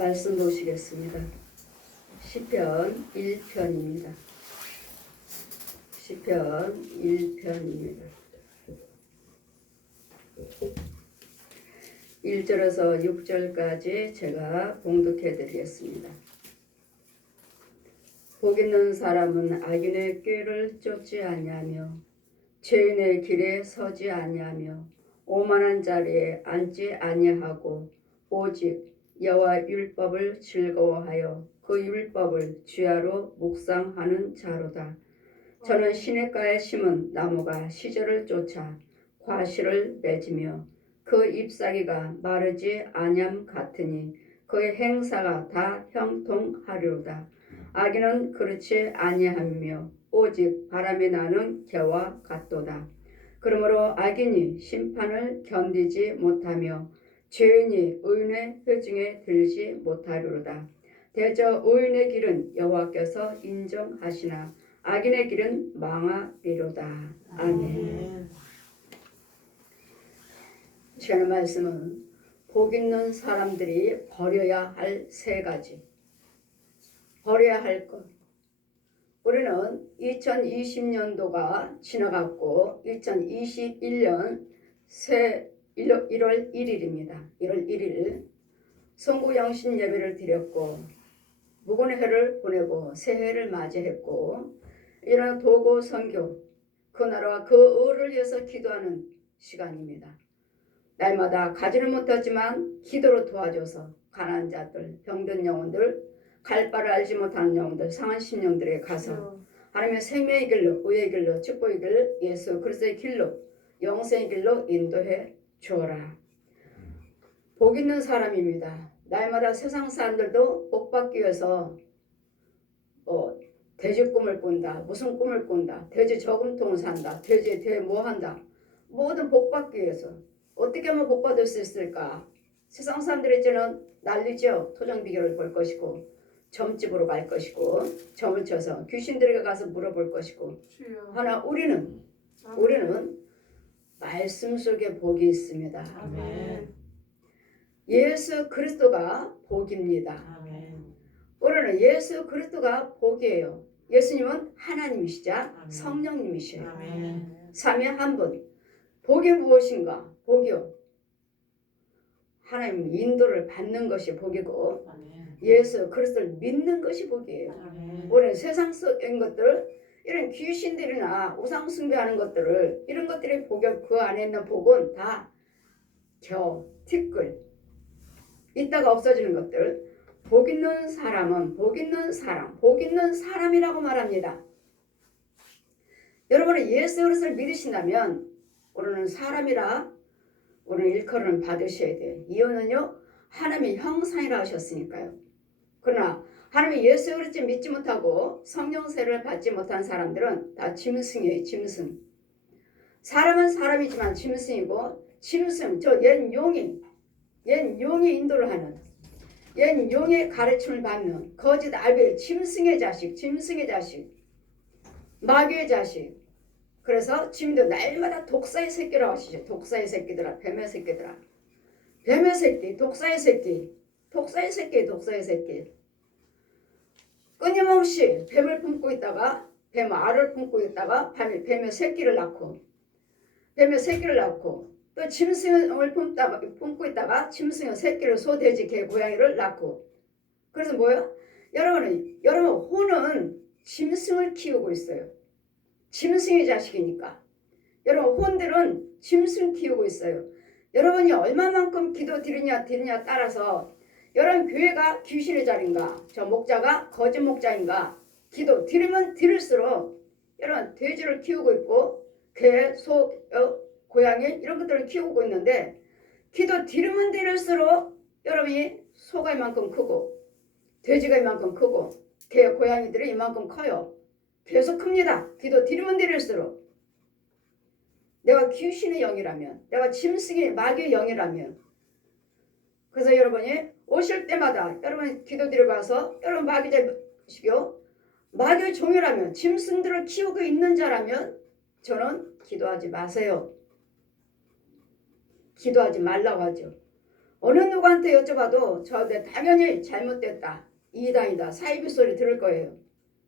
말씀 보시겠습니다. 시편 1편입니다. 시편 1편입니다. 1절에서 6절까지 제가 봉독해 드리겠습니다. 복 있는 사람은 악인의 꾀를 쫓지 아니하며 죄인의 길에 서지 아니하며 오만한 자리에 앉지 아니하고 오직 여호와 율법을 즐거워하여 그 율법을 주야로 묵상하는 자로다. 저는 시냇가에 심은 나무가 시절을 쫓아 과실을 맺으며 그 잎사귀가 마르지 아니함 같으니 그의 행사가 다 형통하리로다. 악인은 그렇지 아니하며 오직 바람이 나는 개와 같도다. 그러므로 악인이 심판을 견디지 못하며 죄인이 의인의 회중에 들지 못하리로다. 대저 의인의 길은 여호와께서 인정하시나 악인의 길은 망하리로다. 아멘. 시간의 말씀은 복 있는 사람들이 버려야 할 세 가지. 버려야 할 것. 우리는 2020년도가 지나갔고 2021년 1월 1일입니다. 1월 1일 성구영신 예배를 드렸고 무건의 해를 보내고 새해를 맞이했고 이런 도고 선교 그 나라와 그 의를 위해서 기도하는 시간입니다. 날마다 가지는 못하지만 기도로 도와줘서 가난한 자들, 병든 영혼들, 갈 바를 알지 못하는 영혼들, 상한 심령들에게 가서 하나님의 생명의 길로, 의의 길로, 축복의 길, 예수 그리스도의 길로, 영생의 길로 인도해 주어라. 복 있는 사람입니다. 날마다 세상 사람들도 복 받기 위해서 돼지 꿈을 꾼다, 무슨 꿈을 꾼다, 돼지 저금통을 산다, 돼지 뭐 한다. 모든 복 받기 위해서 어떻게 하면 복 받을 수 있을까? 세상 사람들이 이제는 난리죠. 토장 비결을 볼 것이고 점집으로 갈 것이고 점을 쳐서 귀신들에게 가서 물어볼 것이고 하나 우리는 말씀 속에 복이 있습니다. 아멘. 예수 그리스도가 복입니다. 아멘. 우리는 예수 그리스도가 복이에요. 예수님은 하나님이시자 아멘. 성령님이셔요. 아멘. 삼위 한 분. 복이 무엇인가? 복이요. 하나님 인도를 받는 것이 복이고 아멘. 예수 그리스도를 믿는 것이 복이에요. 아멘. 우리는 세상 속인 것들 이런 귀신들이나 우상 숭배하는 것들을 이런 것들이 복이 그 안에 있는 복은 다 티끌 있다가 없어지는 것들. 복 있는 사람은 복 있는 사람이라고 말합니다. 여러분은 예수 그리스도를 믿으신다면 우리는 사람이라 우리는 일컬음을 받으셔야 돼요. 이유는요 하나님의 형상이라 하셨으니까요. 그러나 하나님의 예수 그리스도를 믿지 못하고 성령 세례를 받지 못한 사람들은 다 짐승이에요. 짐승. 사람은 사람이지만 짐승이고 짐승 옛 용이 인도를 하는 옛 용의 가르침을 받는 거짓 아벨 짐승의 자식 마귀의 자식. 그래서 지금도 날마다 독사의 새끼라고 하시죠. 독사의 새끼들아, 뱀의 새끼들아, 뱀의 새끼, 독사의 새끼. 끊임없이 뱀을 품고 있다가 뱀 알을 품고 있다가 뱀의 새끼를 낳고 또 짐승을 품고 있다가 짐승의 새끼를 소, 돼지, 개, 고양이를 낳고. 그래서 뭐예요? 여러분 혼은 짐승을 키우고 있어요. 짐승의 자식이니까. 여러분 혼들은 짐승 키우고 있어요. 여러분이 얼마만큼 기도 드리냐 따라서 여러분 교회가 귀신의 자리인가, 저 목자가 거짓 목자인가. 기도 드리면 드릴수록 여러분 돼지를 키우고 있고 개, 소, 고양이 이런 것들을 키우고 있는데 기도 드리면 드릴수록 여러분이 소가 이만큼 크고 돼지가 이만큼 크고 개, 고양이들이 이만큼 커요. 계속 큽니다. 기도 드리면 드릴수록. 내가 귀신의 영이라면, 내가 짐승의 마귀의 영이라면. 그래서 여러분이 오실 때마다 여러분 기도 드리고 와서 여러분 마귀자식이요 마귀의 종이라면, 짐승들을 키우고 있는 자라면 저는 기도하지 마세요. 기도하지 말라고 하죠. 어느 누구한테 여쭤봐도 저한테 당연히 잘못됐다, 이단이다, 사이비 소리 들을 거예요.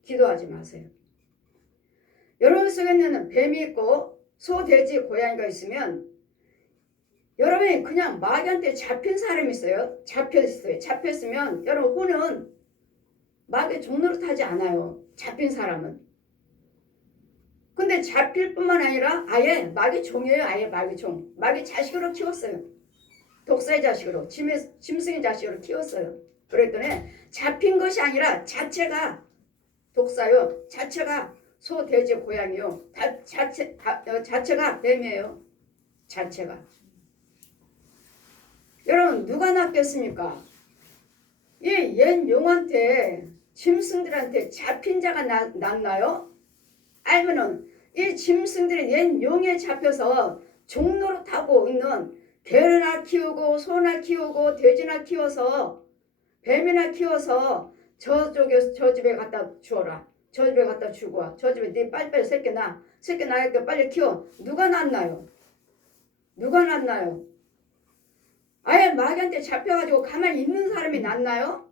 기도하지 마세요. 여러분 속에는 뱀이 있고 소, 돼지, 고양이가 있으면 여러분이 그냥 마귀한테 잡힌 사람이 있어요. 잡혔어요. 잡혔으면 여러분 혼은 마귀 종노릇하지 않아요. 잡힌 사람은. 근데 잡힐 뿐만 아니라 아예 마귀 종이에요. 아예 마귀 종. 마귀 자식으로 키웠어요. 독사의 자식으로, 짐승의 자식으로 키웠어요. 그랬더니 잡힌 것이 아니라 자체가 독사요. 자체가 소, 돼지, 고양이요. 자체가 뱀이에요. 자체가. 여러분 누가 낚였습니까? 이 옛 용한테, 짐승들한테 잡힌 자가 낫나요? 아니면은 이 짐승들이 옛 용에 잡혀서 종노릇하고 있는 개나 키우고 소나 키우고 돼지나 키워서 뱀이나 키워서 저 집에 갖다 주어라, 저 집에 갖다 주고 와, 저 집에 네 빨리빨리 새끼 낳으니까 빨리 키워. 누가 낫나요? 누가 낫나요? 아예 마귀한테 잡혀가지고 가만히 있는 사람이 낫나요?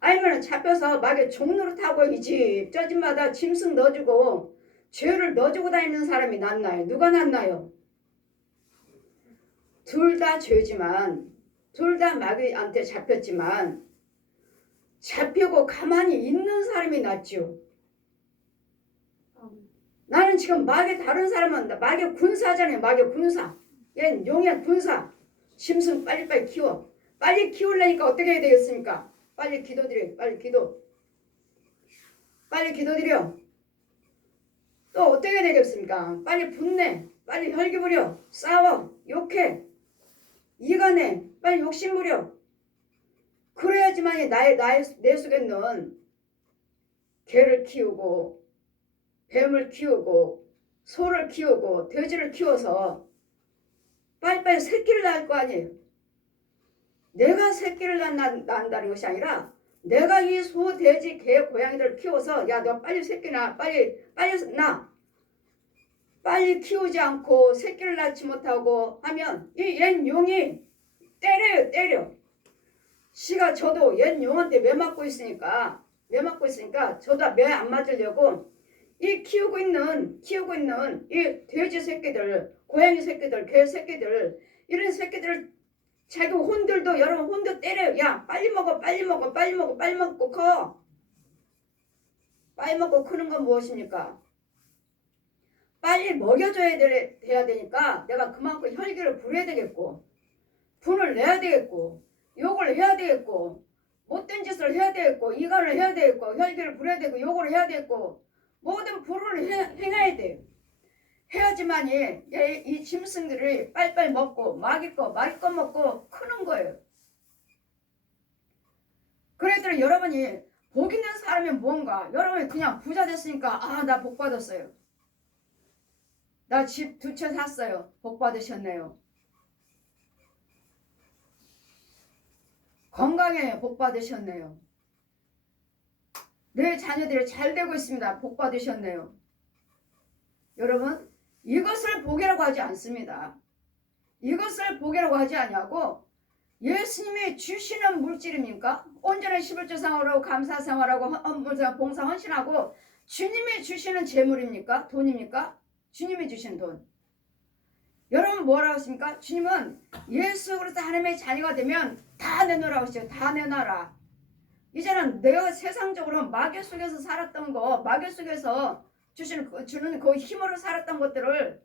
아니면 잡혀서 마귀 종노릇하고 이 집 저 집마다 짐승 넣어주고 죄를 넣어주고 다니는 사람이 낫나요? 누가 낫나요? 둘 다 죄지만, 둘 다 마귀한테 잡혔지만 잡히고 가만히 있는 사람이 낫죠. 나는 지금 마귀 다른 사람은 마귀 군사잖아요. 마귀 군사. 얘는 용의 군사. 짐승 빨리빨리 키워. 빨리 키우려니까 어떻게 해야 되겠습니까? 빨리 기도드려. 빨리 기도. 빨리 기도드려. 또 어떻게 해야 되겠습니까? 빨리 분내. 빨리 혈기 부려. 싸워. 욕해. 이간해. 빨리 욕심 부려. 그래야지만이 내 속에 있는 개를 키우고 뱀을 키우고 소를 키우고 돼지를 키워서 빨리빨리 새끼를 낳을 거 아니에요. 내가 새끼를 낳는다는 것이 아니라 내가 이 소, 돼지, 개, 고양이들을 키워서 야 너 빨리 새끼 낳아. 빨리 낳아. 빨리 키우지 않고 새끼를 낳지 못하고 하면 이 옛 용이 때려. 시가 저도 옛 용한테 매 맞고 있으니까 저도 매 안 맞으려고 이 키우고 있는 이 돼지 새끼들, 고양이 새끼들, 개 새끼들, 이런 새끼들을 자기 혼들도, 여러분 혼도 때려요. 야 빨리 먹고 커. 빨리 먹고 크는 건 무엇입니까? 빨리 먹여줘야 돼야 되니까 내가 그만큼 혈기를 부려야 되겠고 분을 내야 되겠고 욕을 해야 되겠고 못된 짓을 해야 되겠고 이간을 해야 되겠고 혈기를 부려야 되고 욕을 해야 되겠고 모든 불을 행해야 돼요. 해야지만이 이 짐승들이 빨리빨리 먹고 마귀 거 먹고 크는 거예요. 그래도 여러분이 복 있는 사람이 뭔가, 여러분이 그냥 부자 됐으니까 아 나 복 받았어요. 나 집 2채 샀어요. 복 받으셨네요. 건강에 복 받으셨네요. 내 자녀들이 잘 되고 있습니다. 복 받으셨네요. 여러분 이것을 복이라고 하지 않습니다. 이것을 복이라고 하지 않냐고 예수님이 주시는 물질입니까? 온전한 11조 생활하고 감사 생활하고 봉사 헌신하고 주님이 주시는 재물입니까? 돈입니까? 주님이 주신 돈. 여러분 뭐라고 하십니까? 주님은 예수 그리스도 하나님의 자녀가 되면 다 내놓으라고 하시죠. 다 내놔라. 이제는 내가 세상적으로 마귀 속에서 살았던 거, 마귀 속에서 주는 그 힘으로 살았던 것들을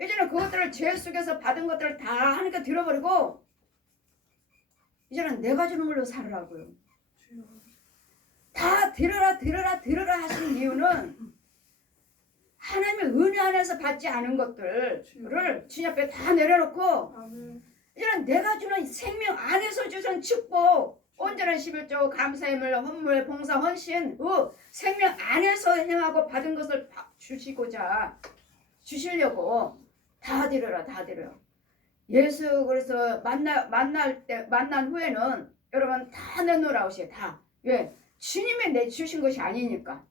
이제는 그것들을 죄 속에서 받은 것들을 다 하니까 들어버리고 이제는 내가 주는 걸로 살으라고요. 다 들으라 하시는 이유는 하나님의 은혜 안에서 받지 않은 것들을 주님 앞에 다 내려놓고 이제는 내가 주는 생명 안에서 주신 축복, 온전한 11조 감사의물, 헌물, 봉사, 헌신, 생명 안에서 행하고 받은 것을 주시려고 다 드려라. 예수 그래서 만난 후에는 여러분 다 내놓으라고 하세요. 다. 왜? 주님이 내주신 것이 아니니까.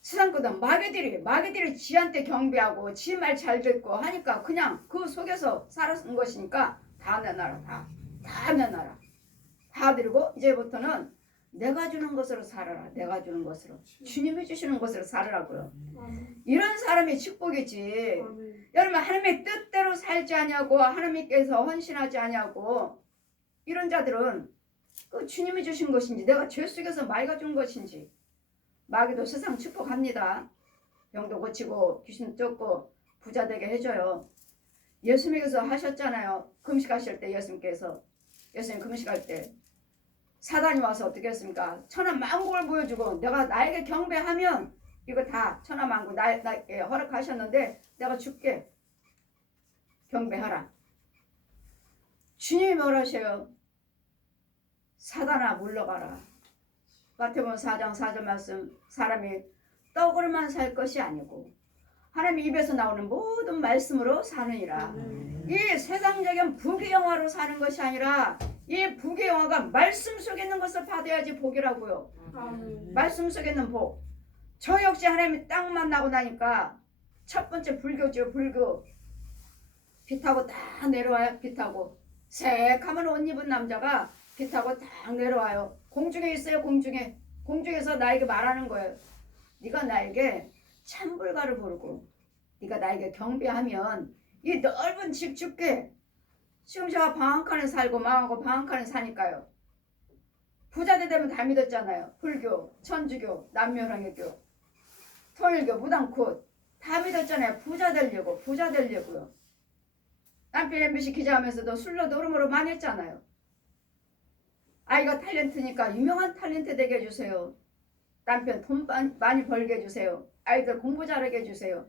세상보다 마귀들이 지한테 경배하고 지 말 잘 듣고 하니까 그냥 그 속에서 살았은 것이니까 다 내놔라. 다 내놔라. 다 드리고 이제부터는 내가 주는 것으로 살아라. 내가 주는 것으로. 주님이 주시는 것으로 살으라고요. 이런 사람이 축복이지. 여러분 하나님의 뜻대로 살지 않냐고 하나님께서 헌신하지 않냐고 이런 자들은 그 주님이 주신 것인지 내가 죄 속에서 마귀가 준 것인지 마귀도 세상 축복합니다. 병도 고치고 귀신 쫓고 부자 되게 해줘요. 예수님께서 하셨잖아요. 금식하실 때 예수님 금식할 때 사단이 와서 어떻게 했습니까? 천하만국을 보여주고 내가 나에게 경배하면 이거 다 천하만국 나에게 허락하셨는데 내가 줄게. 경배하라. 주님이 뭐라 하셔요? 사단아 물러가라. 마태복음 4장 4절 말씀 사람이 떡으로만 살 것이 아니고 하나님 입에서 나오는 모든 말씀으로 사느니라. 이 세상적인 부귀영화로 사는 것이 아니라 이 부귀영화가 말씀 속에 있는 것을 받아야지 복이라고요. 말씀 속에 있는 복. 저 역시 하나님이 딱 만나고 나니까 첫 번째 불교죠. 불교. 비 타고 딱 내려와요. 비 타고. 새카만 옷 입은 남자가 비 타고 딱 내려와요. 공중에 있어요. 공중에서 나에게 말하는 거예요. 네가 나에게 찬불가를 부르고 네가 나에게 경배하면 이 넓은 집 줄게. 지금 제가 방 한 칸에 살고 망하고 방 한 칸에 사니까요. 부자들 되면 다 믿었잖아요. 불교, 천주교, 남묘랑해교, 통일교, 무당콧 다 믿었잖아요. 부자 되려고요. 남편 MBC 기자하면서도 술로 노름으로 많이 했잖아요. 아이가 탤런트니까 유명한 탤런트 되게 해주세요. 남편 돈 많이 벌게 해주세요. 아이들 공부 잘하게 해주세요.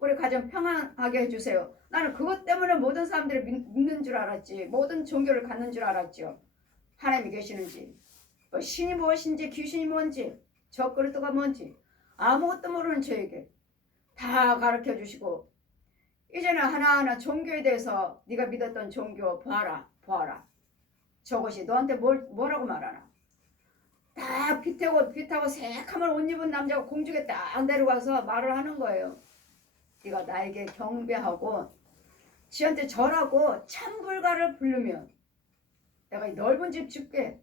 우리 가정 평안하게 해주세요. 나는 그것 때문에 모든 사람들이 믿는 줄 알았지. 모든 종교를 갖는 줄 알았죠. 하나님이 계시는지, 뭐 신이 무엇인지, 귀신이 뭔지, 적그리스도가 뭔지 아무것도 모르는 저에게 다 가르쳐 주시고 이제는 하나하나 종교에 대해서 네가 믿었던 종교 보아라. 저것이 너한테 뭐라고 말하나. 딱 빛하고 새카만 옷 입은 남자가 공중에 딱 내려와서 말을 하는 거예요. 네가 나에게 경배하고 지한테 절하고 찬불가를 부르면 내가 이 넓은 집 줄게.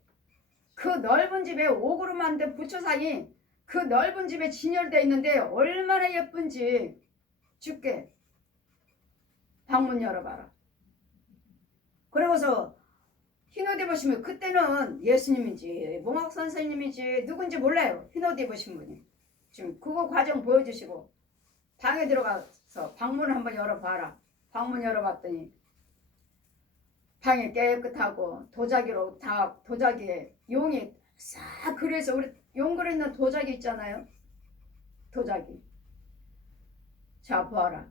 그 넓은 집에 옥으로 만든 부처상이 그 넓은 집에 진열되어 있는데 얼마나 예쁜지 줄게. 방문 열어봐라. 그러고서 흰옷 입으시면 그때는 예수님인지 몽학 선생님인지 누군지 몰라요. 흰옷 입으신 분이. 지금 그거 과정 보여주시고 방에 들어가서 방문을 한번 열어봐라. 방문 열어봤더니 방이 깨끗하고 도자기로 다 도자기에 용이 싹 그래서 우리 용 그리는 도자기 있잖아요. 도자기. 자 보아라.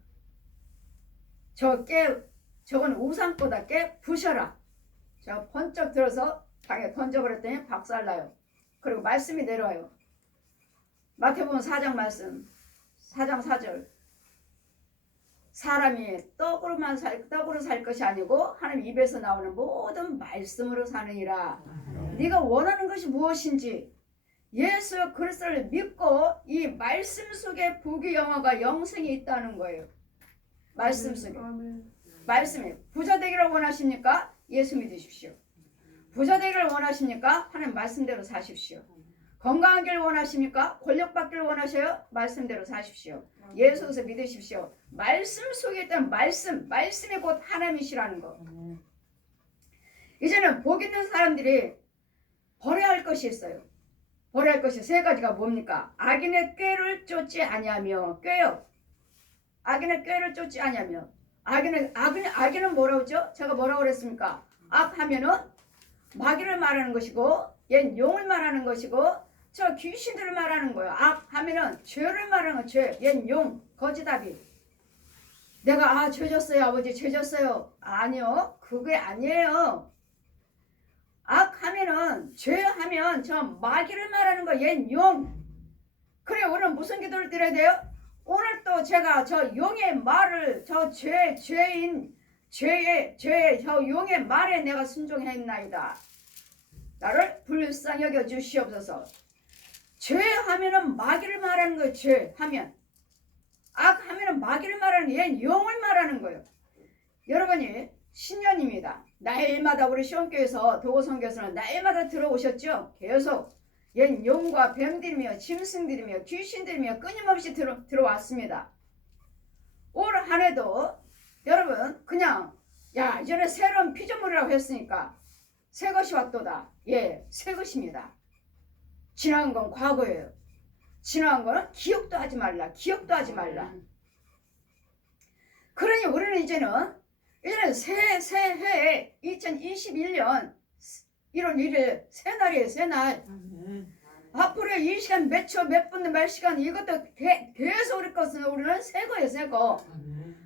저건 우상보다 깨 부셔라. 제가 번쩍 들어서 방에 던져버렸더니 박살나요. 그리고 말씀이 내려와요. 마태복음 4장 말씀 4장 4절 사람이 떡으로 살 것이 아니고 하나님 입에서 나오는 모든 말씀으로 사느니라. 네가 원하는 것이 무엇인지 예수 그리스도를 믿고 이 말씀 속에 부귀영화가 영생이 있다는 거예요. 말씀 속에. 말씀이 부자 되기를 원하십니까? 예수 믿으십시오. 부자 되기를 원하십니까? 하나님 말씀대로 사십시오. 건강하기를 원하십니까? 권력받기를 원하셔요? 말씀대로 사십시오. 예수께서 믿으십시오. 말씀 속에 있던 말씀이 곧 하나님이시라는 거. 이제는 복 있는 사람들이 버려야 할 것이 있어요. 버려야 할 것이 세 가지가 뭡니까? 악인의 꾀를 쫓지 아니하며 꾀요. 악인의 꾀를 쫓지 아니하며 악인은 뭐라고 했죠? 제가 뭐라고 그랬습니까? 악하면은 마귀를 말하는 것이고 옛 용을 말하는 것이고 저 귀신들을 말하는 거예요. 악하면은 죄를 말하는 거. 죄, 옛 용, 거지다비. 내가 죄 졌어요 아버지 죄 졌어요. 아니요 그게 아니에요. 악하면은 죄하면 저 마귀를 말하는 거. 옛 용. 그래 오늘 무슨 기도를 드려야 돼요? 오늘 또 제가 저 용의 말을 저 죄의 저 용의 말에 내가 순종했나이다. 나를 불쌍히 여겨 주시옵소서. 죄하면은 마귀를 말하는 거예요. 죄하면. 악하면은 마귀를 말하는 얘 용을 말하는 거예요. 여러분이 신년입니다. 날마다 우리 시온교에서 도고선교에서는 날마다 들어오셨죠. 계속 옛 용과 뱀들이며 짐승들이며 귀신들이며 끊임없이 들어왔습니다. 올 한 해도 여러분 그냥 야 이전에 새로운 피조물이라고 했으니까 새 것이 왔도다. 예, 새 것입니다. 지나간 건 과거예요. 지나간 거는 기억도 하지 말라. 기억도 하지 말라. 그러니 우리는 이제는 새해에 2021년 1월 1일 새날이에요. 새날. 앞으로 이 시간 몇 초, 몇 분, 몇 시간 이것도 계속 우리 것은 우리는 새 거예요. 새 거.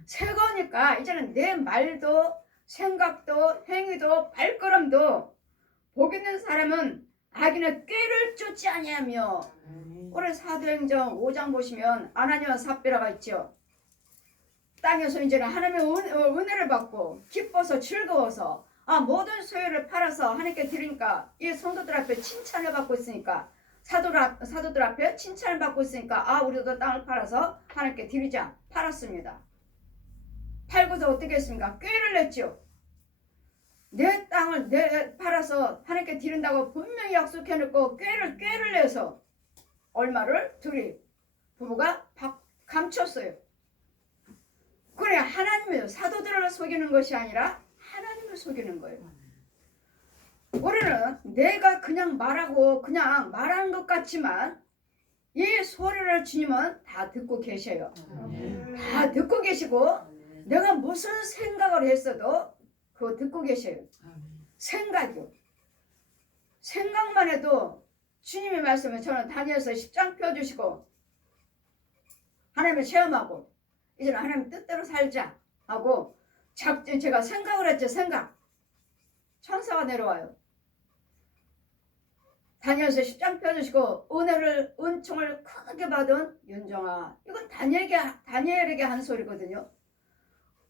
새 거니까 이제는 내 말도 생각도 행위도 발걸음도 복 있는 사람은 악인의 꾀를 쫓지 아니하며 올해 사도행전 5장 보시면 아나니와 삽비라가 있죠. 땅에서 이제는 하나님의 은혜를 받고 기뻐서 즐거워서 모든 소유를 팔아서 하나님께 드리니까 이 성도들 앞에 칭찬을 받고 있으니까 사도들 앞에 칭찬을 받고 있으니까 우리도 땅을 팔아서 하나님께 드리자. 팔았습니다. 팔고서 어떻게 했습니까? 꾀를 냈죠. 내 땅을 팔아서 하나님께 드린다고 분명히 약속해놓고 꾀를 내서 얼마를 둘이 부부가 감췄어요. 그래 하나님을 사도들을 속이는 것이 아니라 하나님을 속이는 거예요. 우리는 내가 그냥 말하는 것 같지만 이 소리를 주님은 다 듣고 계셔요. 다 듣고 계시고 내가 무슨 생각을 했어도 그거 듣고 계셔요. 생각이요. 생각만 해도 주님의 말씀을 저는 다니엘서 10장 펴주시고 하나님을 체험하고 이제는 하나님 뜻대로 살자 하고 제가 생각을 했죠. 생각. 천사가 내려와요. 다니엘서 10장 펴주시고 은총을 크게 받은 윤정아. 이건 다니엘에게 한 소리거든요.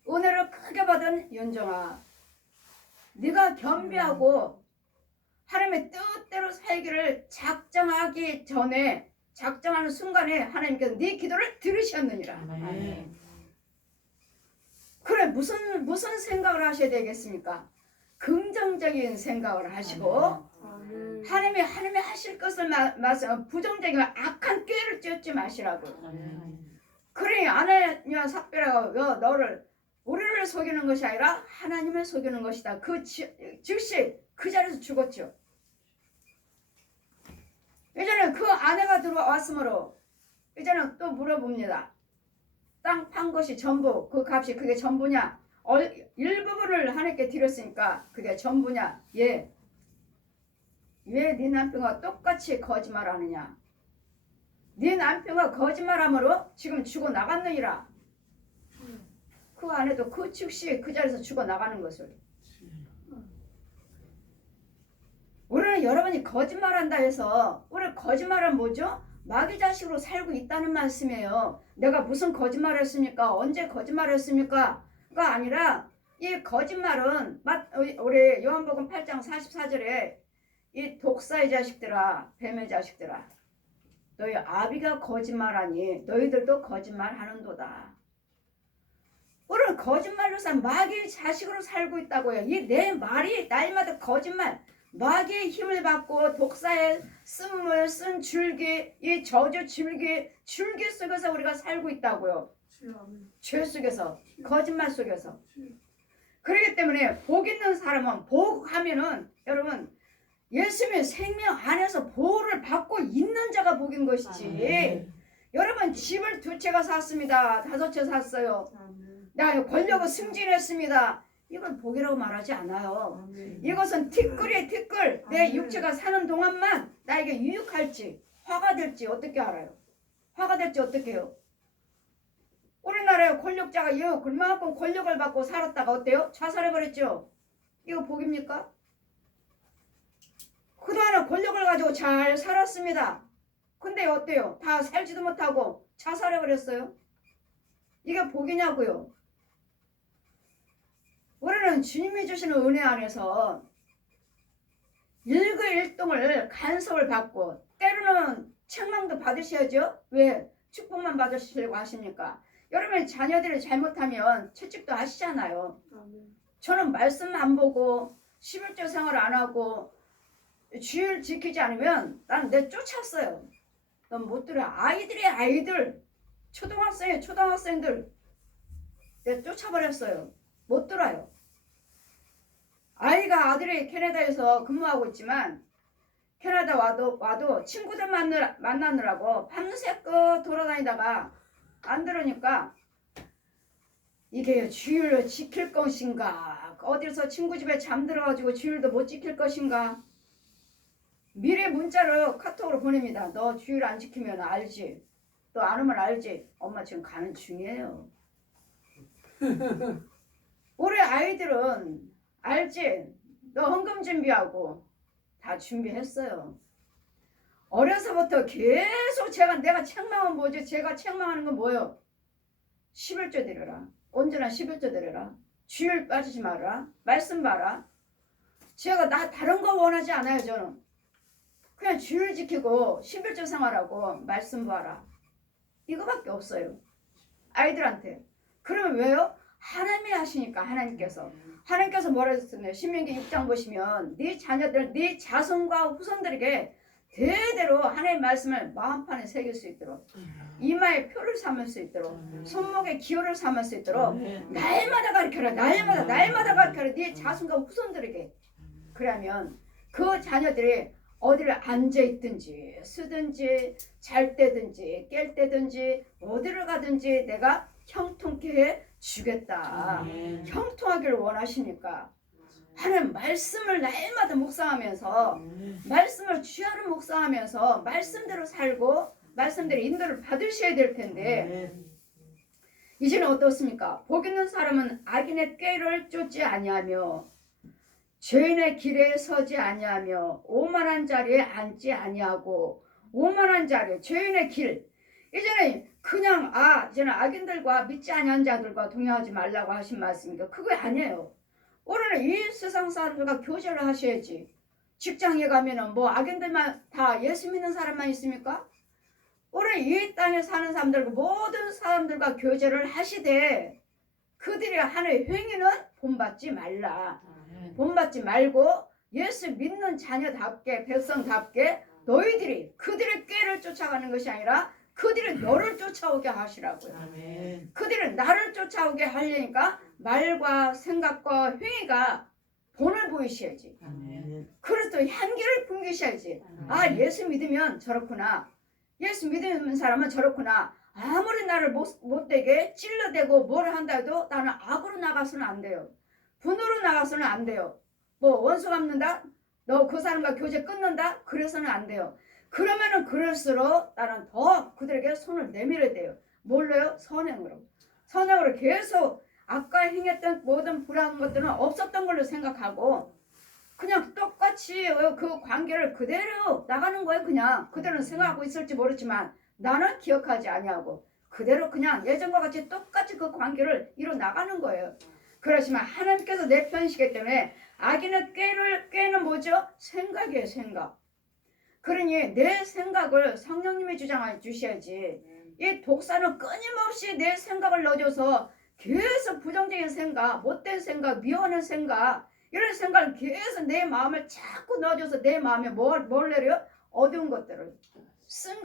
은혜를 크게 받은 윤정아. 네가 겸비하고 하나님의 뜻대로 살기를 작정하기 전에 작정하는 순간에 하나님께서 네 기도를 들으셨느니라. 그래 무슨 생각을 하셔야 되겠습니까? 긍정적인 생각을 하시고 하나님이 하실 것을 부정적인 악한 꾀를 쫓지 마시라고. 그러니 아나니아 삽비라가 우리를 속이는 것이 아니라 하나님을 속이는 것이다. 즉시 그 자리에서 죽었죠. 이제는 그 아내가 들어왔으므로 이제는 또 물어봅니다. 땅 판 것이 전부 그 값이 그게 전부냐? 일부분을 하나님께 드렸으니까 그게 전부냐? 예. 왜 네 남편과 똑같이 거짓말하느냐? 네 남편과 거짓말함으로 지금 죽어 나갔느니라. 그 아내도 그 즉시 그 자리에서 죽어 나가는 것을. 우리는 여러분이 거짓말한다 해서 우리 거짓말은 뭐죠? 마귀 자식으로 살고 있다는 말씀이에요. 내가 무슨 거짓말을 했습니까? 언제 거짓말을 했습니까? 가 아니라 이 거짓말은 우리 요한복음 8장 44절에 이 독사의 자식들아 뱀의 자식들아 너희 아비가 거짓말하니 너희들도 거짓말하는도다. 우리는 거짓말로 산 마귀의 자식으로 살고 있다고요. 이 내 말이 날마다 거짓말 마귀의 힘을 받고 독사의 쓴 줄기 이 저주 줄기 속에서 우리가 살고 있다고요. 죄 속에서 거짓말 속에서. 그렇기 때문에 복 있는 사람은 복하면은 여러분 예수님의 생명 안에서 보호를 받고 있는 자가 복인 것이지. 여러분 집을 2채가 샀습니다. 5채 샀어요. 나 권력을 승진했습니다. 이건 복이라고 말하지 않아요. 이것은 티끌이에요. 티끌. 내 육체가 사는 동안만 나에게 유익할지 화가 될지 어떻게 알아요? 화가 될지 어떻게 해요? 우리나라의 권력자가 그만큼 권력을 받고 살았다가 어때요? 자살해버렸죠. 이거 복입니까? 그동안에 권력을 가지고 잘 살았습니다. 근데 어때요? 다 살지도 못하고 자살해버렸어요. 이게 복이냐고요? 우리는 주님이 주시는 은혜 안에서 일거일동을 간섭을 받고 때로는 책망도 받으셔야죠. 왜? 축복만 받으시려고 하십니까? 여러분 자녀들이 잘못하면 채찍도 하시잖아요. 저는 말씀 안 보고 11조 생활 안 하고 주일 지키지 않으면 나는 내 쫓았어요. 넌 못 들어. 아이들 초등학생들 내 쫓아버렸어요. 못 들어요. 아들이 캐나다에서 근무하고 있지만 캐나다 와도 친구들 만나느라고 밤새껏 돌아다니다가 안 들으니까 이게 주일을 지킬 것인가, 어디서 친구 집에 잠들어가지고 주일도 못 지킬 것인가. 미리 문자로 카톡으로 보냅니다. 너 주일 안 지키면 알지? 너 안 오면 알지? 엄마 지금 가는 중이에요. 우리 아이들은 알지? 너 헌금 준비하고 다 준비했어요. 어려서부터 계속 내가 책망은 뭐지? 제가 책망하는 건 뭐예요? 11조 드려라. 언제나 11조 드려라. 주일 빠지지 마라. 말씀 봐라. 제가 다른 거 원하지 않아요. 저는 그냥 주일 지키고 11조 생활하고 말씀 봐라. 이거밖에 없어요. 아이들한테. 그러면 왜요? 하나님이 하시니까. 하나님께서 뭐라 했었나요? 신명기 6장 보시면 네 자녀들, 네 자손과 후손들에게 대대로 하나님의 말씀을 마음판에 새길 수 있도록, 이마에 표를 삼을 수 있도록, 손목에 기호를 삼을 수 있도록 날마다 가르쳐라. 날마다 가르쳐라. 네 자손과 후손들에게. 그러면 그 자녀들이 어디를 앉아있든지 쓰든지 잘 때든지 깰 때든지 어디를 가든지 내가 형통케 해 주겠다. 형통하기를 원하시니까 하나님 말씀을 날마다 묵상하면서, 말씀을 주야로 묵상하면서 말씀대로 살고 말씀대로 인도를 받으셔야 될 텐데 이제는 어떻습니까? 복 있는 사람은 악인의 꾀를 쫓지 아니하며 죄인의 길에 서지 아니하며 오만한 자리에 앉지 아니하고. 오만한 자리, 죄인의 길. 이제는 그냥 이제는 악인들과 믿지 아니한 자들과 동행하지 말라고 하신 말씀이니까 그거 아니에요. 우리는 이 세상 사람들과 교제를 하셔야지. 직장에 가면은 뭐 악인들만 다 예수 믿는 사람만 있습니까? 우리는 이 땅에 사는 사람들과 모든 사람들과 교제를 하시되 그들이 하는 행위는 본받지 말라. 본받지 말고 예수 믿는 자녀답게, 백성답게 너희들이 그들의 꾀를 쫓아가는 것이 아니라 그들이 너를 쫓아오게 하시라고요. 그들은 나를 쫓아오게 하려니까 말과 생각과 행위가 본을 보이셔야지. 그래서 향기를 풍기셔야지. 예수 믿으면 저렇구나. 예수 믿는 사람은 저렇구나. 아무리 나를 못되게 찔러대고 뭘 한다 해도 나는 악으로 나가서는 안 돼요. 분으로 나가서는 안 돼요. 뭐 원수 갚는다? 너 그 사람과 교제 끊는다? 그래서는 안 돼요. 그러면은 그럴수록 나는 더 그들에게 손을 내밀어야 돼요. 뭘로요? 선행으로 계속 아까 행했던 모든 불안한 것들은 없었던 걸로 생각하고 그냥 똑같이 그 관계를 그대로 나가는 거예요. 그냥 그대로는 생각하고 있을지 모르지만 나는 기억하지 아니하고 그대로 그냥 예전과 같이 똑같이 그 관계를 이뤄 나가는 거예요. 그렇지만 하나님께서 내 편이시기 때문에 악인의 꾀는 뭐죠? 생각이에요. 생각. 그러니 내 생각을 성령님이 주장해 주셔야지. 이 독사는 끊임없이 내 생각을 넣어줘서 계속 부정적인 생각, 못된 생각, 미워하는 생각, 이런 생각을 계속 내 마음을 자꾸 넣어줘서 내 마음에 뭘 내려요? 어두운 것들을, 쓴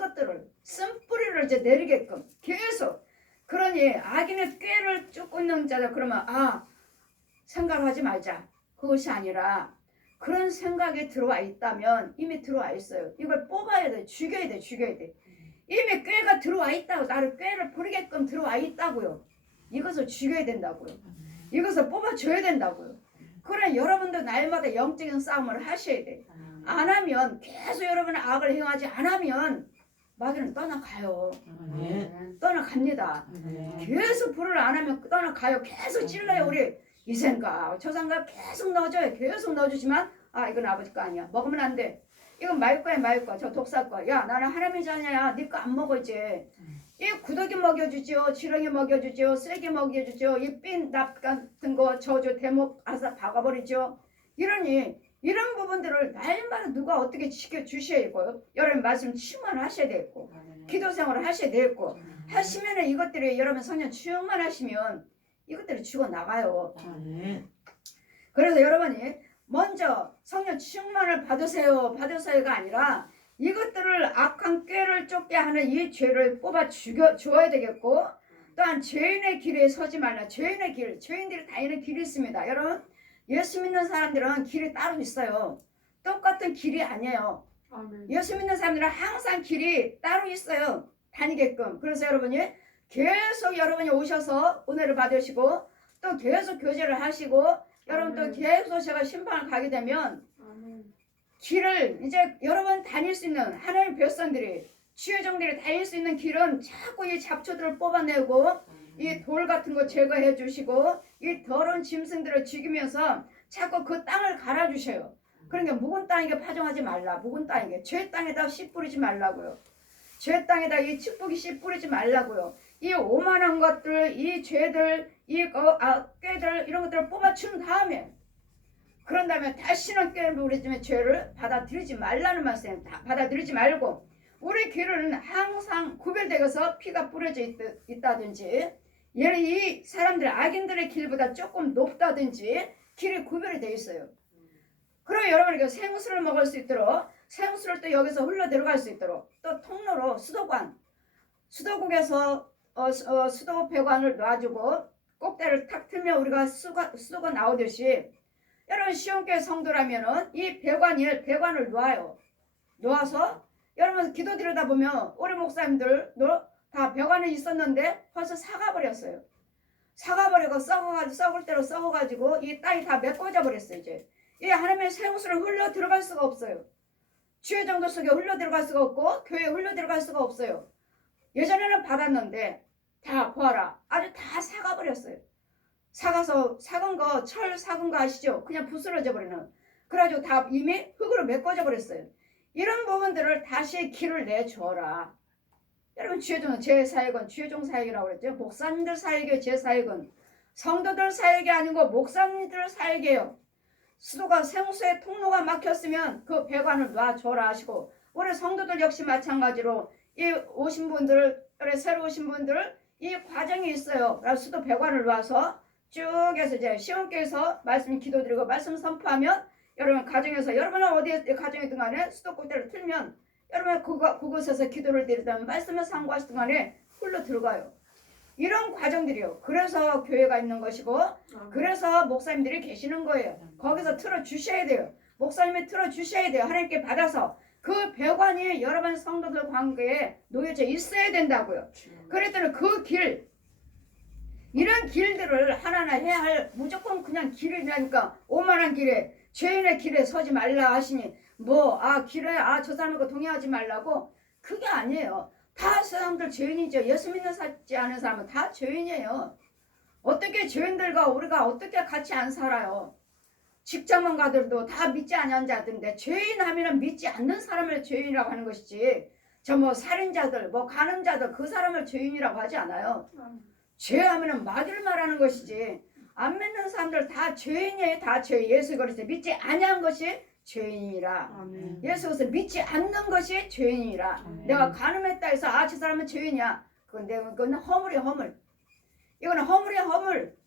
뿌리를 이제 내리게끔 계속. 그러니 악인의 꾀를 쫓고 있는 자다 그러면 생각하지 말자. 그것이 아니라 그런 생각이 들어와 있다면 이미 들어와 있어요. 이걸 뽑아야 돼. 죽여야 돼. 이미 꾀가 들어와 있다고. 나를 꾀를 부리게끔 들어와 있다고요. 이것을 죽여야 된다고요. 이것을 뽑아줘야 된다고요. 그래 여러분도 날마다 영적인 싸움을 하셔야 돼. 안 하면 계속 여러분은 악을 행하지 않으면 마귀는 떠나가요. 떠나갑니다. 계속 불을 안 하면 떠나가요. 계속 찔러요. 우리 이 생각 저 생각 계속 넣어줘요. 계속 넣어주지만 이건 아버지 거 아니야. 먹으면 안 돼. 이건 마을 거야. 저 독사 거야. 야 나는 하나님의 자녀야. 네 거 안 먹어 이제. 이 구더기 먹여주죠. 지렁이 먹여주죠. 쓰레기 먹여주죠. 이 핀납 같은 거 저주 대목 아사 박아버리죠. 이런 부분들을 날마다 누가 어떻게 지켜주셔야 되고요. 여러분 말씀 충만하셔야 되고 기도 생활을 하셔야 되고 하시면 이것들이 여러분 성령 충만하시면 이것들이 죽어나가요. 그래서 여러분이 먼저 성령 충만을 받으세요가 아니라 이것들을 악한 꾀를 쫓게 하는 이 죄를 뽑아 주어야 되겠고, 또한 죄인의 길에 서지 말라. 죄인의 길, 죄인들이 다니는 길이 있습니다. 여러분, 예수 믿는 사람들은 길이 따로 있어요. 똑같은 길이 아니에요. 아멘. 예수 믿는 사람들은 항상 길이 따로 있어요. 다니게끔. 그래서 여러분이 계속 여러분이 오셔서 은혜를 받으시고 또 계속 교제를 하시고 여러분 또 계속 제가 심판을 가게 되면 아멘. 길을 이제 여러분 다닐 수 있는 하나님의 백성들이 지혜정들이 다닐 수 있는 길은 자꾸 이 잡초들을 뽑아내고 이 돌 같은 거 제거해 주시고 이 더러운 짐승들을 죽이면서 자꾸 그 땅을 갈아주셔요. 그러니까 묵은 땅에게 파종하지 말라. 묵은 땅에게 죄 땅에다 씨 뿌리지 말라고요. 죄 땅에다 이 축복이 씨 뿌리지 말라고요. 이 오만한 것들, 이 죄들, 이 꾀들 이런 것들을 뽑아준 다음에 그런 다음에 다시는 꾀를 부리지만 죄를 받아들이지 말라는 말씀. 받아들이지 말고 우리 길은 항상 구별되어서 피가 뿌려져 있다든지 얘는 이 사람들 악인들의 길보다 조금 높다든지 길이 구별이 되어 있어요. 그럼 여러분이 생수를 먹을 수 있도록 생수를 또 여기서 흘러 들어갈 수 있도록 또 통로로 수도국에서 수도 배관을 놔주고 꼭대를 탁 틀면 우리가 수도가 나오듯이 여러분 시온교회 성도라면은 이 배관을 놓아서 여러분 기도 드리다 보면 우리 목사님들도 다 배관이 있었는데 벌써 사가버렸어요. 사가버리고 썩을 대로 썩어가지고 이 땅이 다 메꿔져 버렸어요. 이제 이 하나님의 생수를 흘러 들어갈 수가 없어요. 주의 정도 속에 흘러 들어갈 수가 없고 교회에 흘러 들어갈 수가 없어요. 예전에는 받았는데 다 보아라 아주 다 사가버렸어요. 사가서 철 삭은 거 아시죠? 그냥 부스러져 버리는. 그래가지고 다 이미 흙으로 메꿔져 버렸어요. 이런 부분들을 다시 길을 내줘라. 여러분 주의종 제4역은 주의종 사역이라고 그랬죠. 목사님들 사역이에요. 제4역은 성도들 사역이 아니고 목사님들 사역이에요. 수도가 생수의 통로가 막혔으면 그 배관을 놔줘라 하시고 우리 성도들 역시 마찬가지로 이 오신 분들 새로 오신 분들 이 과정이 있어요. 그래서 수도 배관을 놔서 쭉 해서 이제 시온교회에서 말씀 기도드리고 말씀 선포하면 여러분 가정에서 여러분은 어디에 가정이든 간에 수도꼭대를 틀면 여러분 그곳에서 기도를 드리다면 말씀을 상고하시든 간에 흘러 들어가요. 이런 과정들이요. 그래서 교회가 있는 것이고 그래서 목사님들이 계시는 거예요. 거기서 틀어주셔야 돼요. 목사님이 틀어주셔야 돼요. 하나님께 받아서 그 배관이 여러분 성도들 관계에 놓여져 있어야 된다고요. 그랬더니 그 길 이런 길들을 하나하나 해야 할 무조건 그냥 길이라니까 오만한 길에 죄인의 길에 서지 말라 하시니 길에 저 사람하고 동의하지 말라고 그게 아니에요. 다 사람들 죄인이죠. 예수 믿지 않은 사람은 다 죄인이에요. 어떻게 죄인들과 우리가 어떻게 같이 안 살아요. 직장만 가더라도 다 믿지 않는 자들인데 죄인 하면은 믿지 않는 사람을 죄인이라고 하는 것이지 저 살인자들 가는 자들 그 사람을 죄인이라고 하지 않아요. 죄 하면은 마귀를 말하는 것이지 안 믿는 사람들 다 죄인이에요. 다 죄. 예수 그리스도 믿지 아니한 것이 죄인이라. 아멘. 예수 그리스도 믿지 않는 것이 죄인이라. 아멘. 내가 간음했다 해서 저 사람은 죄인이야. 그건 허물이야 허물. 이거는 허물이야 허물.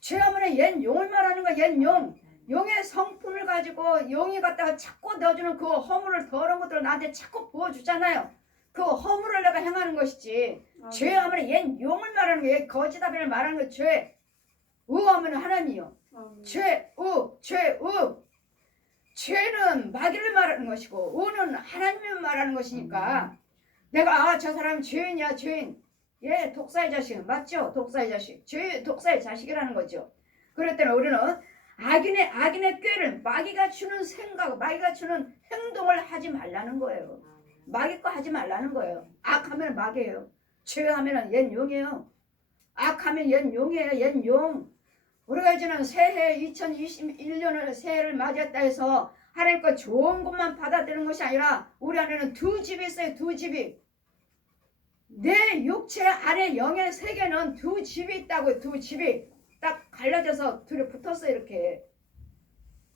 죄 하면은 옛 용을 말하는 거야. 옛 용. 용의 성품을 가지고 용이 갖다가 자꾸 넣어주는 그 허물을 더러운 것들을 나한테 자꾸 부어주잖아요. 그 허물을 내가 행하는 것이지. 죄 하면 옛 용을 말하는 거예요. 거짓아비를 말하는 거 죄. 하면 하나님이요. 죄. 죄는 마귀를 말하는 것이고 우는 하나님을 말하는 것이니까 내가 저 사람은 죄인이야 죄인. 예, 독사의 자식 맞죠? 독사의 자식. 독사의 자식이라는 거죠. 그랬더니 우리는 악인의 꾀를 마귀가 주는 생각, 마귀가 주는 행동을 하지 말라는 거예요. 마귀 거 하지 말라는 거예요. 악하면 마귀예요. 죄하면 옛 용이에요. 악하면 옛 용이에요. 옛 용. 우리가 이제는 새해 2021년을 새해를 맞이했다 해서 하나님 거 좋은 것만 받아들이는 것이 아니라 우리 안에는 두 집이 있어요. 두 집이. 내 육체 안에 영의 세계는 두 집이 있다고요. 두 집이 딱 갈라져서 둘이 붙었어요. 이렇게.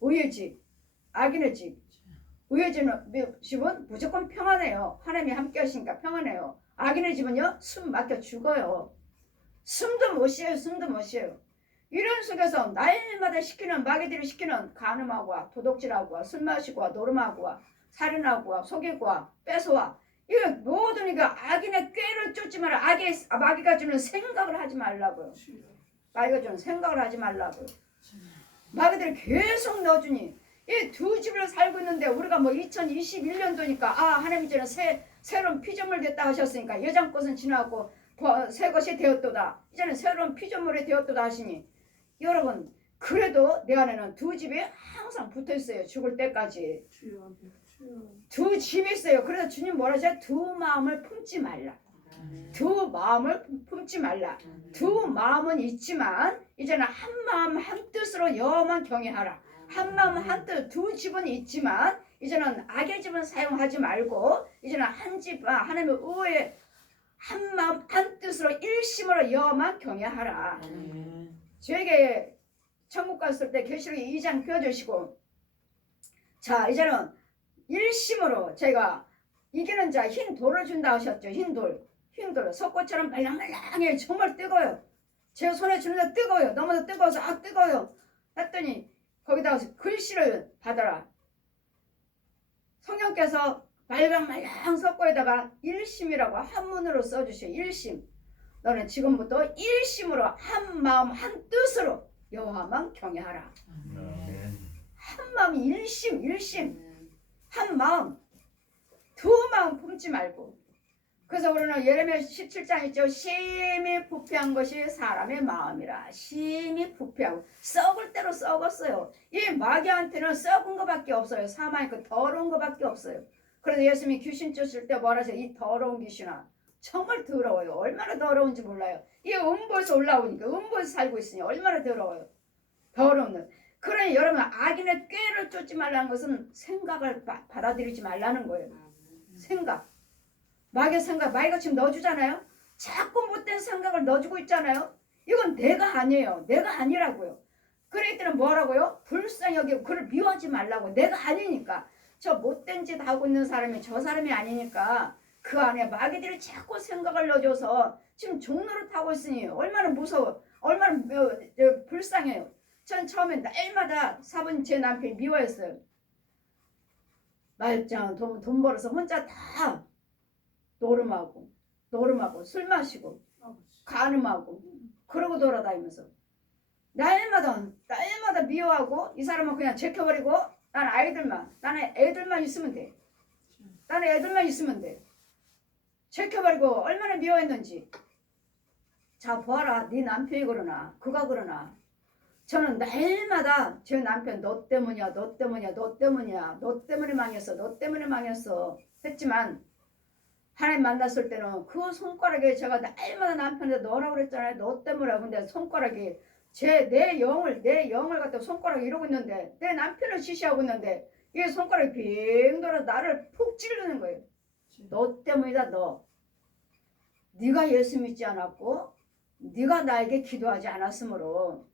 의의 집, 악인의 집. 의의 집은 무조건 평안해요. 하나님이 함께 하시니까 평안해요. 악인의 집은요 숨 막혀 죽어요. 숨도 못 쉬어요. 이런 속에서 날마다 시키는 마귀들이 시키는 간음하고 도둑질하고 술 마시고 노름하고 살인하고 속이고 뺏어와 이거 모든 이거 악인의 꾀를 쫓지 마라. 마귀가 주는 생각을 하지 말라고요. 마귀가 주는 생각을 하지 말라고요. 마귀들이 계속 넣어주니 이 두 집을 살고 있는데 우리가 뭐 2021년도니까 하나님 이제는 새로운 피조물 됐다 하셨으니까 예전 것은 지나고 새 것이 되었도다. 이제는 새로운 피조물이 되었도다 하시니 여러분 그래도 내 안에는 두 집이 항상 붙어 있어요. 죽을 때까지 두 집이 있어요. 그래서 주님 뭐라 하셔? 두 마음을 품지 말라. 두 마음을 품지 말라. 두 마음은 있지만 이제는 한 마음 한 뜻으로 여호와만 경외하라. 한 마음 한 뜻 두 집은 있지만 이제는 악의 집은 사용하지 말고 이제는 한 집 하나님의 의에 한 마음 한 뜻으로 일심으로 여호와만 경외하라. 저에게 천국 갔을 때 계시록이 2장 펴주시고 자 이제는 일심으로 제가 이기는 자 흰 돌을 준다 하셨죠. 흰 돌 석고처럼 말랑말랑해. 정말 뜨거워요. 제 손에 주는데 뜨거워요. 너무도 뜨거워서 뜨거워요 했더니 거기다가 글씨를 받아라. 성령께서 말랑말랑 석고에다가 일심이라고 한문으로 써주셔. 일심. 너는 지금부터 일심으로 한 마음 한 뜻으로 여호와만 경외하라. 한 마음 일심 한 마음 두 마음 품지 말고. 그래서 우리는 예레미야 17장 있죠. 심히 부패한 것이 사람의 마음이라. 심히 부패하고 썩을 대로 썩었어요. 이 마귀한테는 썩은 것밖에 없어요. 사망이 그 더러운 것밖에 없어요. 그래서 예수님이 귀신 쫓을 때 뭐라 하세요? 이 더러운 귀신아 정말 더러워요. 얼마나 더러운지 몰라요. 이게 음부에서 올라오니까 음부에서 살고 있으니 얼마나 더러워요. 더러운. 그러니 여러분 악인의 꾀를 쫓지 말라는 것은 생각을 받아들이지 말라는 거예요. 생각. 마귀의 생각. 마귀가 지금 넣어주잖아요. 자꾸 못된 생각을 넣어주고 있잖아요. 이건 내가 아니에요. 내가 아니라고요. 그럴 때는 뭐라고요? 불쌍히 여기고 그를 미워하지 말라고. 내가 아니니까. 저 못된 짓 하고 있는 사람이 저 사람이 아니니까 그 안에 마귀들이 자꾸 생각을 넣어줘서 지금 종로를 타고 있으니 얼마나 무서워. 얼마나 불쌍해요. 전 처음에 날마다 사부님 제 남편이 미워했어요. 말짱 돈 벌어서 혼자 다 노름하고 술 마시고 간음하고 그러고 돌아다니면서 날마다 미워하고 이 사람은 그냥 제껴버리고 나는 애들만 있으면 돼. 나는 애들만 있으면 돼. 제껴버리고 얼마나 미워했는지. 자 보아라. 네 남편이 그러나 그가 그러나 저는 날마다 제 남편 너 때문에 망했어 했지만 하나님 만났을 때는 그 손가락에 제가 날마다 남편한테 너라고 그랬잖아요. 너 때문에. 근데 손가락이 내 영을 갖다 손가락에 이러고 있는데 내 남편을 지시하고 있는데 이 손가락이 빙 돌아 나를 푹 찌르는 거예요. 너 때문이다. 너. 네가 예수 믿지 않았고 네가 나에게 기도하지 않았으므로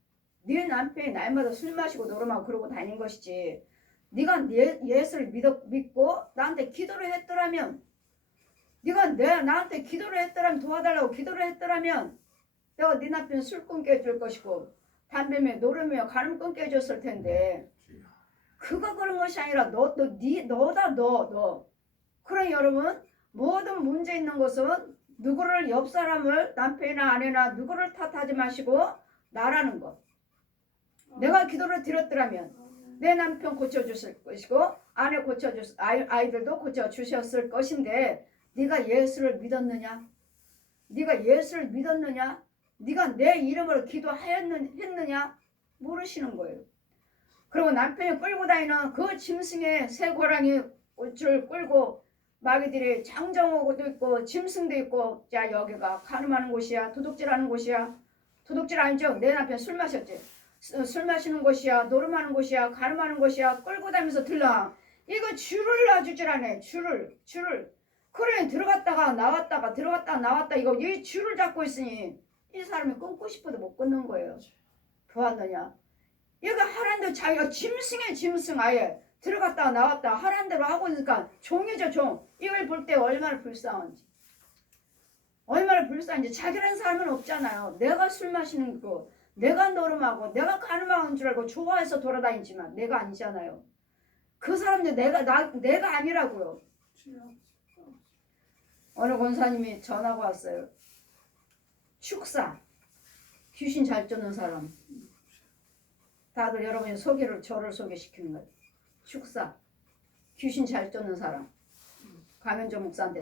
네 남편이 날마다 술 마시고 노름하고 그러고 다닌 것이지. 네가 예수를 믿고 나한테 기도를 했더라면 네가 나한테 기도를 했더라면 도와달라고 기도를 했더라면 내가 네 남편 술 끊게 해줄 것이고 담배며 노름며 간음 끊게 해줬을 텐데 그가 그런 것이 아니라 너다. 그럼 여러분 모든 문제 있는 것은 누구를 옆 사람을 남편이나 아내나 누구를 탓하지 마시고 나라는 것. 내가 기도를 드렸더라면 내 남편 고쳐주실 것이고 아내 아이들도 고쳐주셨을 것인데 네가 예수를 믿었느냐? 네가 예수를 믿었느냐? 네가 내 이름으로 기도했느냐? 모르시는 거예요. 그리고 남편이 끌고 다니는 그 짐승의 새 고랑이 옷줄 끌고 마귀들이 장정오고도 있고 짐승도 있고 자 여기가 간음하는 곳이야. 도둑질하는 곳이야. 도둑질 아니죠? 내 남편 술 마셨지. 술 마시는 곳이야. 노름하는 곳이야. 간음하는 곳이야. 끌고 다니면서 들라. 이거 줄을 놔주질 않아. 줄을. 그래 들어갔다가 나왔다 이거 이 줄을 잡고 있으니 이 사람이 끊고 싶어도 못 끊는 거예요. 보았느냐? 얘가 하란 대로 자기가 짐승 아예 들어갔다가 나왔다 하란 대로 하고 있으니까 종이죠 종. 이걸 볼 때 얼마나 불쌍한지 자기라는 사람은 없잖아요. 내가 술 마시는 거 내가 노름하고 내가 가늠하는 줄 알고 좋아해서 돌아다니지만 내가 아니잖아요. 그 사람들 내가 아니라고요. 어느 권사님이 전화가 왔어요. 축사 귀신 잘 쫓는 사람. 다들 여러분이 저를 소개시키는 거예요. 축사 귀신 잘 쫓는 사람. 가면조 목사한테